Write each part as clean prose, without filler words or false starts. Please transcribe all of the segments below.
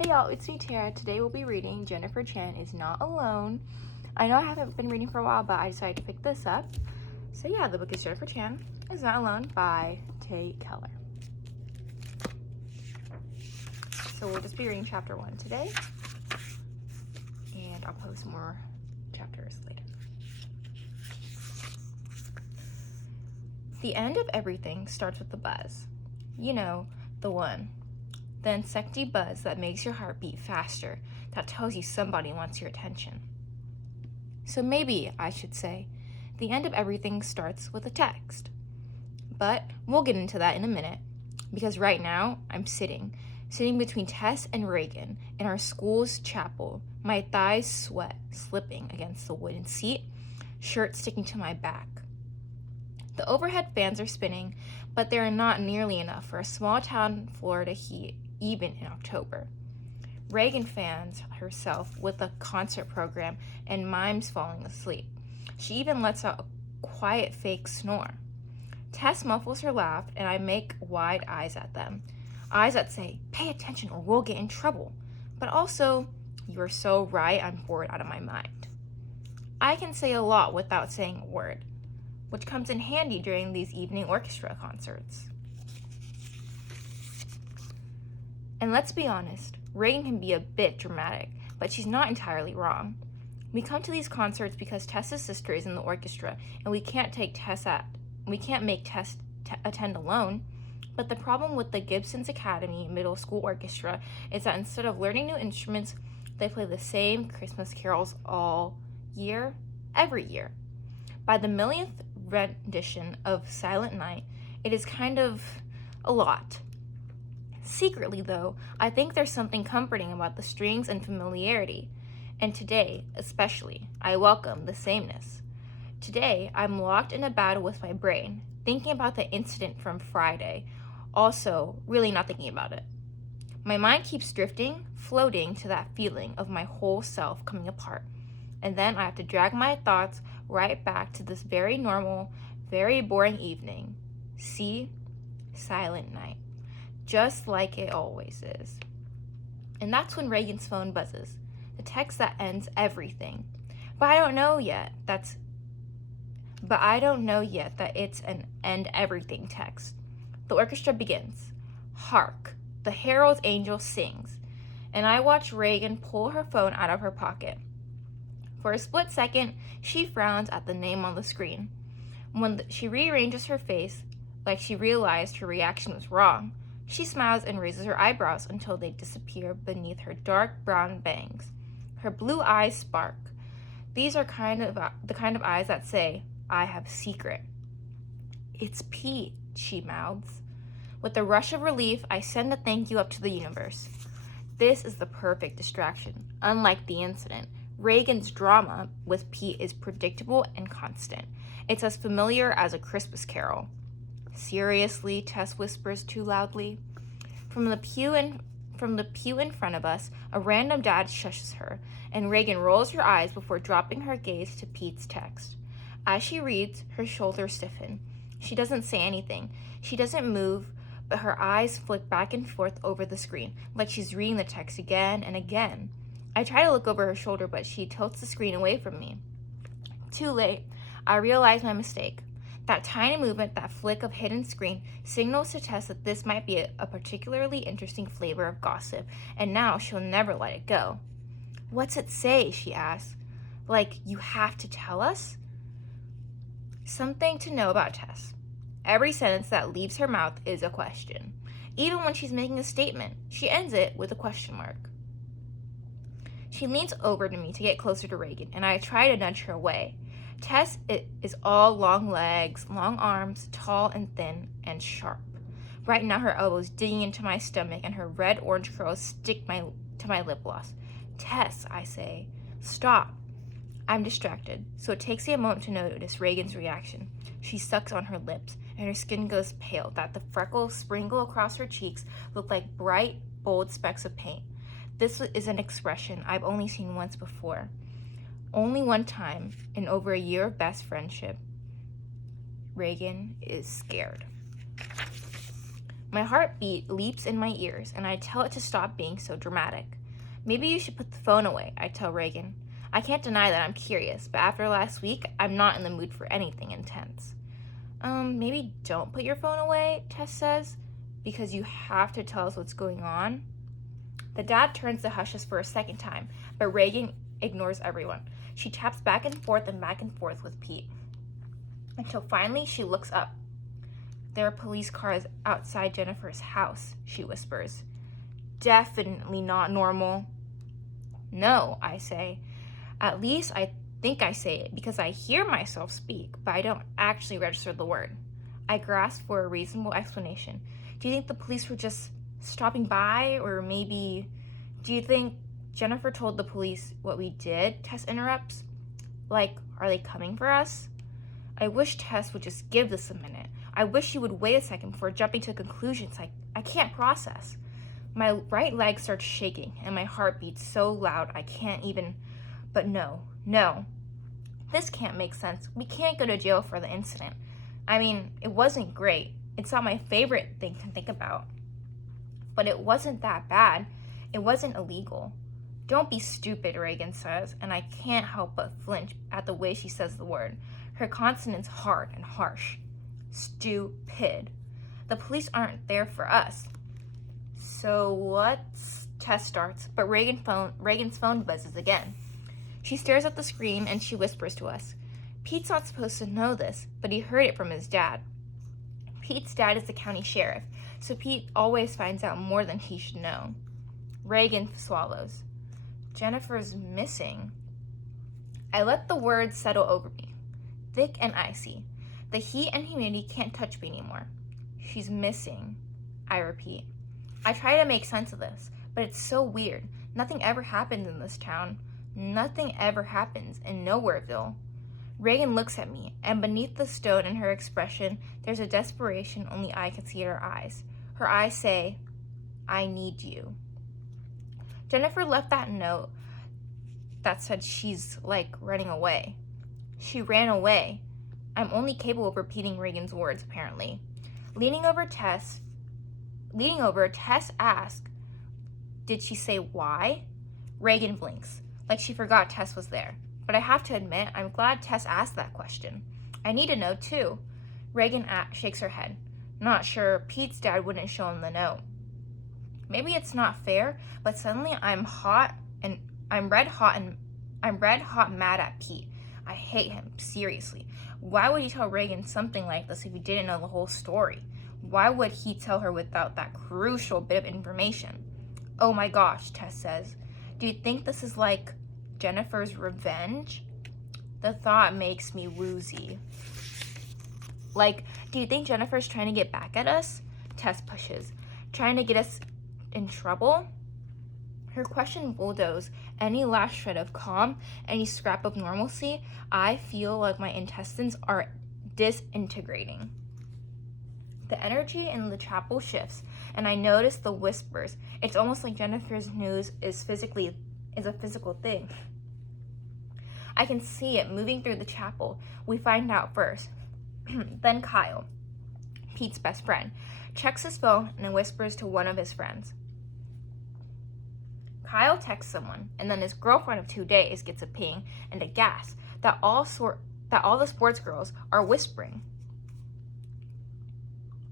Hey y'all, it's me Tara. Today we'll be reading Jennifer Chan is Not Alone. I know I haven't been reading for a while, but I decided to pick this up. So yeah, the book is Jennifer Chan is Not Alone by Tay Keller. So we'll just be reading chapter 1 today, and I'll post more chapters later. The end of everything starts with the buzz. You know, the one. The insecty buzz that makes your heart beat faster, that tells you somebody wants your attention. So maybe, I should say, the end of everything starts with a text. But we'll get into that in a minute, because right now I'm sitting between Tess and Reagan in our school's chapel, my thighs sweat slipping against the wooden seat, shirt sticking to my back. The overhead fans are spinning, but they are not nearly enough for a small town Florida heat, even in October. Reagan fans herself with a concert program and mimes falling asleep. She even lets out a quiet fake snore. Tess muffles her laugh, and I make wide eyes at them. Eyes that say, pay attention or we'll get in trouble. But also, you're so right, I'm bored out of my mind. I can say a lot without saying a word, which comes in handy during these evening orchestra concerts. And let's be honest, Reagan can be a bit dramatic, but she's not entirely wrong. We come to these concerts because Tess's sister is in the orchestra, and we can't make Tess attend alone. But the problem with the Gibson's Academy Middle School Orchestra is that instead of learning new instruments, they play the same Christmas carols all year, every year. By the millionth rendition of Silent Night, it is kind of a lot. Secretly, though, I think there's something comforting about the strings and familiarity. And today, especially, I welcome the sameness. Today, I'm locked in a battle with my brain, thinking about the incident from Friday, also really not thinking about it. My mind keeps drifting, floating to that feeling of my whole self coming apart. And then I have to drag my thoughts right back to this very normal, very boring evening. See? Silent Night. Just like it always is. And that's when Reagan's phone buzzes, the text that ends everything. But I don't know yet that it's an end everything text. The orchestra begins. Hark, the herald's angel sings, and I watch Reagan pull her phone out of her pocket. For a split second, she frowns at the name on the screen. When she rearranges her face, like she realized her reaction was wrong, she smiles and raises her eyebrows until they disappear beneath her dark brown bangs. Her blue eyes spark. These are the kind of eyes that say, I have a secret. It's Pete, she mouths. With a rush of relief, I send a thank you up to the universe. This is the perfect distraction. Unlike the incident, Reagan's drama with Pete is predictable and constant. It's as familiar as a Christmas carol. Seriously, Tess whispers too loudly. From the pew in front of us, a random dad shushes her, and Reagan rolls her eyes before dropping her gaze to Pete's text. As she reads, her shoulders stiffen. She doesn't say anything. She doesn't move, but her eyes flick back and forth over the screen, like she's reading the text again and again. I try to look over her shoulder, but she tilts the screen away from me. Too late. I realize my mistake. That tiny movement, that flick of hidden screen, signals to Tess that this might be a particularly interesting flavor of gossip, and now she'll never let it go. What's it say? She asks. Like, you have to tell us? Something to know about Tess. Every sentence that leaves her mouth is a question. Even when she's making a statement, she ends it with a question mark. She leans over to me to get closer to Reagan, and I try to nudge her away. Tess is all long legs, long arms, tall and thin and sharp. Right now her elbows digging into my stomach and her red-orange curls stick to my lip gloss. Tess, I say, stop. I'm distracted, so it takes me a moment to notice Reagan's reaction. She sucks on her lips, and her skin goes pale, that the freckles sprinkle across her cheeks look like bright, bold specks of paint. This is an expression I've only seen once before. Only one time in over a year of best friendship. Reagan is scared. My heartbeat leaps in my ears, and I tell it to stop being so dramatic. Maybe you should put the phone away, I tell Reagan. I can't deny that I'm curious, but after last week, I'm not in the mood for anything intense. Maybe don't put your phone away, Tess says, because you have to tell us what's going on. The dad turns to hush us for a second time, but Reagan ignores everyone. She taps back and forth with Pete, until finally she looks up. There are police cars outside Jennifer's house, she whispers. Definitely not normal. No, I say. At least I think I say it because I hear myself speak, but I don't actually register the word. I grasp for a reasonable explanation. Do you think the police were just stopping by, or maybe... Do you think Jennifer told the police what we did? Tess interrupts. Like, are they coming for us? I wish Tess would just give this a minute. I wish she would wait a second before jumping to conclusions I can't process. My right leg starts shaking, and my heart beats so loud I can't even... But no. This can't make sense. We can't go to jail for the incident. I mean, it wasn't great. It's not my favorite thing to think about. But it wasn't that bad. It wasn't illegal. Don't be stupid, Reagan says, and I can't help but flinch at the way she says the word. Her consonants hard and harsh. Stupid. The police aren't there for us. So what's... Tess starts, but Reagan's phone buzzes again. She stares at the screen and she whispers to us. Pete's not supposed to know this, but he heard it from his dad. Pete's dad is the county sheriff, so Pete always finds out more than he should know. Reagan swallows. Jennifer's missing. I let the words settle over me, thick and icy. The heat and humidity can't touch me anymore. She's missing, I repeat. I try to make sense of this, but it's so weird. Nothing ever happens in this town. Nothing ever happens in Nowhereville. Reagan looks at me, and beneath the stone in her expression, there's a desperation only I can see in her eyes. Her eyes say, I need you. Jennifer left that note that said she's, running away. She ran away. I'm only capable of repeating Reagan's words, apparently. Leaning over, Tess asks, did she say why? Reagan blinks, like she forgot Tess was there. But I have to admit, I'm glad Tess asked that question. I need to know, too. Reagan shakes her head. Not sure. Pete's dad wouldn't show him the note. Maybe it's not fair, but suddenly I'm red hot mad at Pete. I hate him, seriously. Why would he tell Reagan something like this if he didn't know the whole story? Why would he tell her without that crucial bit of information? Oh my gosh, Tess says. Do you think this is like Jennifer's revenge? The thought makes me woozy. Do you think Jennifer's trying to get back at us? Tess pushes. Trying to get us in trouble? Her question bulldozes any last shred of calm, any scrap of normalcy. I feel like my intestines are disintegrating. The energy in the chapel shifts, and I notice the whispers. It's almost like Jennifer's news is a physical thing. I can see it moving through the chapel. We find out first. Then Kyle, Pete's best friend, checks his phone and whispers to one of his friends. Kyle texts someone, and then his girlfriend of 2 days gets a ping and a gasp that all the sports girls are whispering.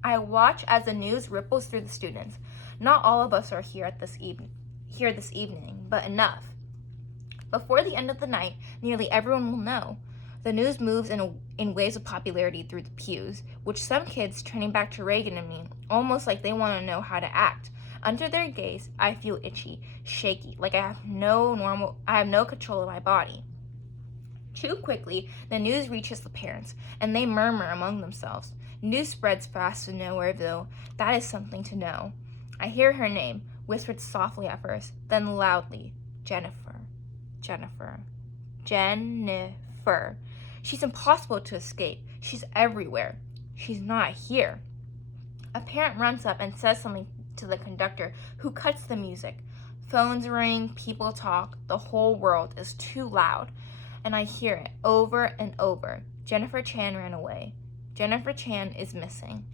I watch as the news ripples through the students. Not all of us are here this evening, but enough. Before the end of the night, nearly everyone will know. The news moves in waves of popularity through the pews, which some kids, turning back to Reagan and me, almost like they want to know how to act. Under their gaze, I feel itchy, shaky, like I have no control of my body. Too quickly, the news reaches the parents, and they murmur among themselves. News spreads fast to Nowhereville. That is something to know. I hear her name, whispered softly at first, then loudly. Jennifer. She's impossible to escape. She's everywhere. She's not here. A parent runs up and says something to the conductor, who cuts the music. Phones ring, people talk. The whole world is too loud. And I hear it over and over. Jennifer Chan ran away. Jennifer Chan is missing.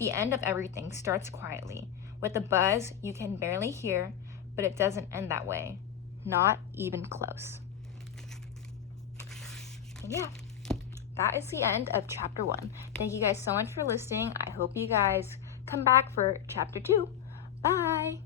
The end of everything starts quietly, with a buzz you can barely hear, but it doesn't end that way. Not even close. And yeah, that is the end of chapter 1. Thank you guys so much for listening. I hope you guys come back for chapter 2. Bye!